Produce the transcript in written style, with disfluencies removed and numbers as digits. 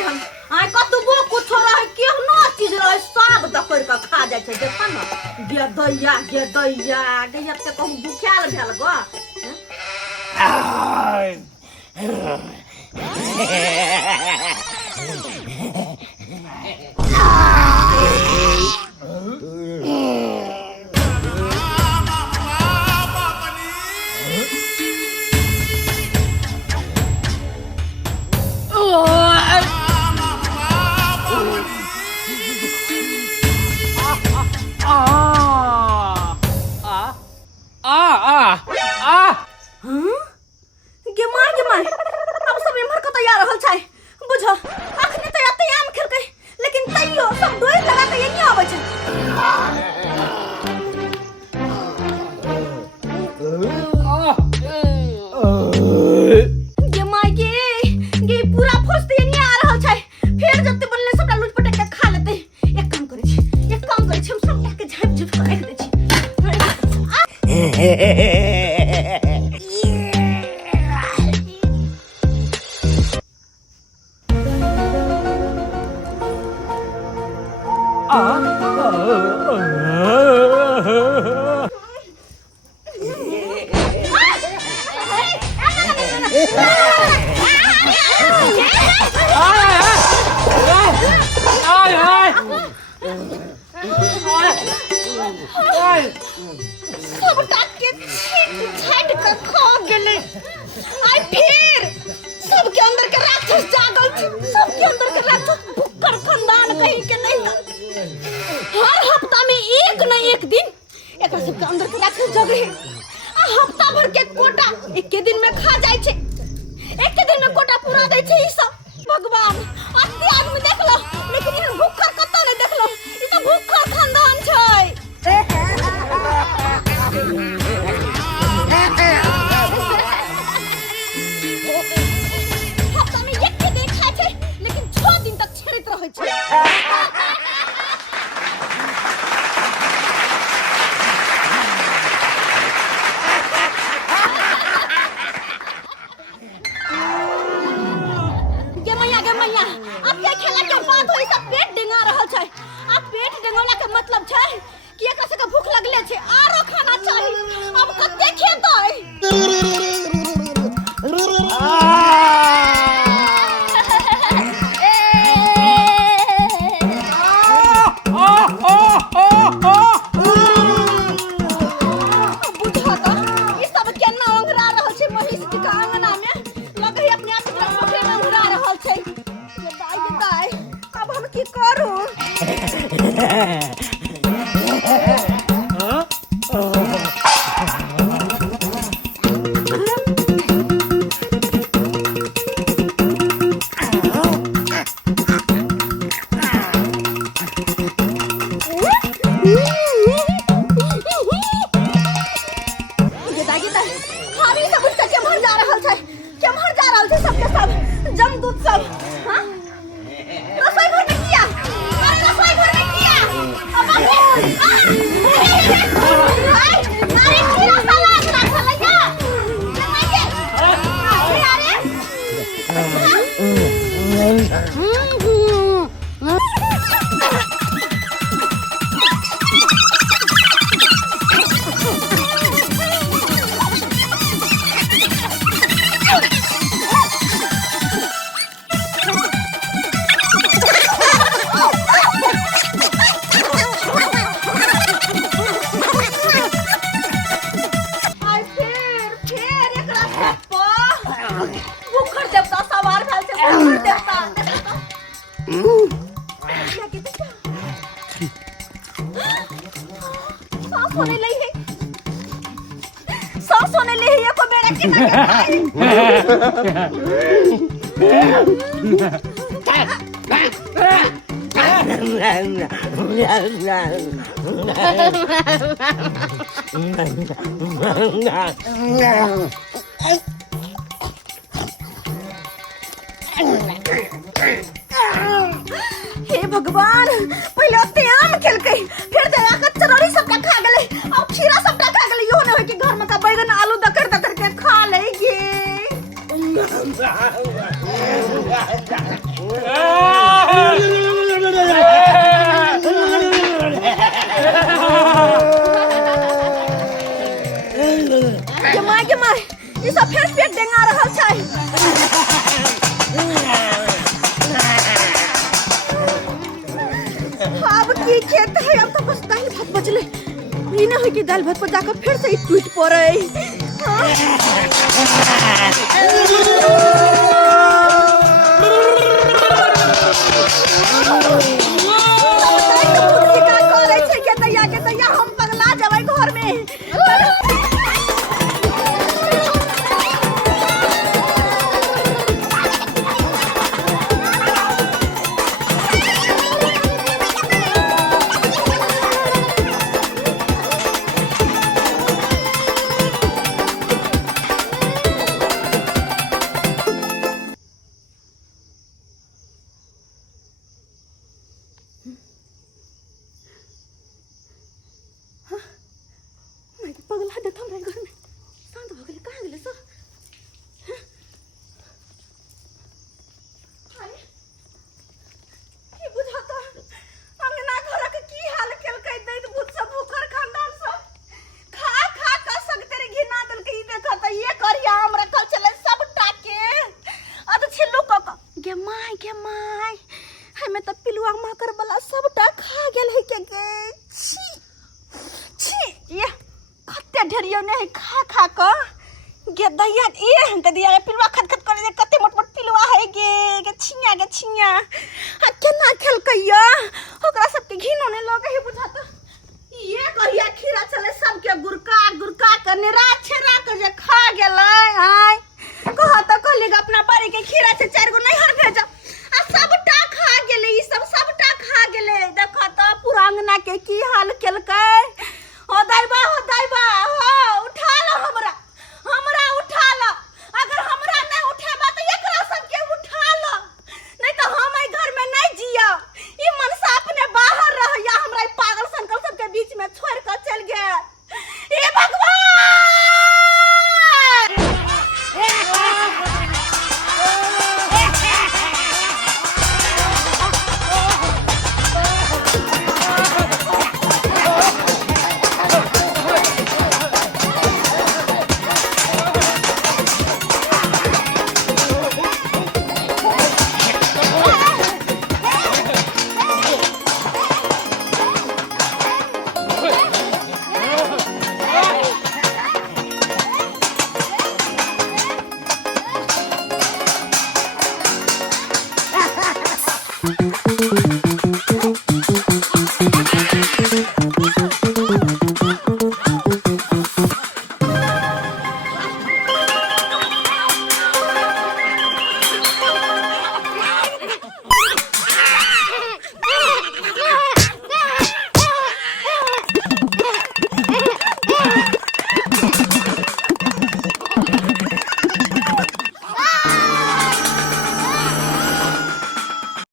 नहीं हम आइ कतबो कुछ रहे केहनो चीज रहे सब दकर के खा जाय छै देखा न गे दैया गे के कहूं भूख्याल भेल गो गे माय अब सब इम्हर के तैयार रहल छै बुझ अखने त एते आम खेलकै लेकिन तैयो सब डोइ लगा के यही आबै छै गे माय गे पूरा फौज त यही आ रहल छै फेर जत्ते बनले सबटा लूट पटक के खा लेतै एक काम करै छी हम सबटा के झाँप के राख दै छी सबटा के छीट के खा गेलै आइ फिर सबके अंदर के राक्षस जागल छै सबके अंदर के राक्षस भुक्कर खानदान कहीं के नहीं हर हफ्ता में एक न एक दिन एकरा सबके अंदर के राक्षस जगै आ हफ्ता भर के कोटा एके दिन में खा जाय छै एके दिन में कोटा पूरा दै छै ई सब भगवान अत्ते आदमी देखलो लेकिन ई भुक्कर कतौ नहीं देखलो ई त भुक्कर खानदान छै हफ्ता में एक दिन खाय छै लेकिन 6 दिन तक छेड़ैत रहै छै गे मैया अब के खेला के बाद होई सब पेट डेंगा रहल छै आ पेट डेंगोला के मतलब छै कि एकरा से भूख लगले छै आरो खाना चाही अब कते खेतै हे भगवान, पहले ओते आम खेलकै, फिर दया के चरौरी सबटा खा गेलै, अब खीरा सबटा खा गेलै। यो नै होय कि घर में का बैगन आलू दकर दकर के खा लै गे। देते हैं। अब तो बस दाल भात बचले, ई ना है कि दाल भात पर जाकर फिर से ट्वीट पड़े। हम पगला जाबै घर में। पगला देता हमारे घर में शांत हो गए। कहाँ गए सब? की बुझाता अंगना घर के की हाल केलकै दैत भूत सब भूखर खानदान सब खा खा का सग तेरे घिना दल के। ई देखा त ये करिया आम रखल चले सब टाके अद छिल्लू क गे माय हमें त पिलुआ माकर वाला सब टा खा गेल है के गे। छी छी ये कते ढेरियो ने खा खा क गे दैया ए त दिया पिलुआ खत खत करे जे कते मोट मोट पिलुआ है गे छिया आ केना खेलकैया ओकरा सबके घिनो ने लगे है बुझाता। ये कहिया खीरा चले सबके गुरका के नेरा छेरा के जे खा गेलै। आय कहा त कहली अपना बारी के खीरा से 4 गो नहीं हर भेजा आ सबटा खा गेलै। ई सबटा खा गेलै। देखा त पूरा अंगना के की हाल केलकै। हो दाइबा हो उठा लो हमरा उठा लो। अगर हमरा नहीं उठेबा तो एकरा सबके उठा लो, नहीं तो हम ई घर में नहीं जिया। ई मनसा अपने बाहर रह या हमरा ई पागल संकल सबके बीच में छोड़ कर चल गए। ए भगवान Thank you.